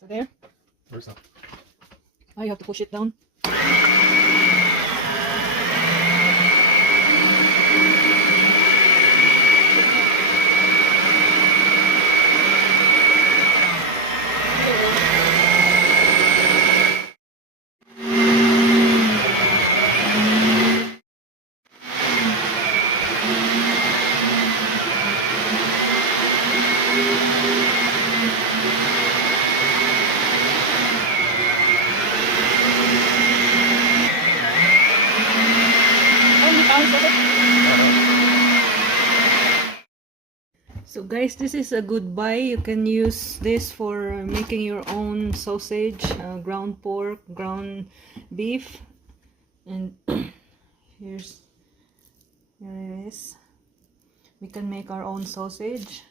So there. Where's that? Oh, you have to push it down. So guys, this is a good buy. You can use this for making your own sausage, ground pork, ground beef, and here it is. We can make our own sausage.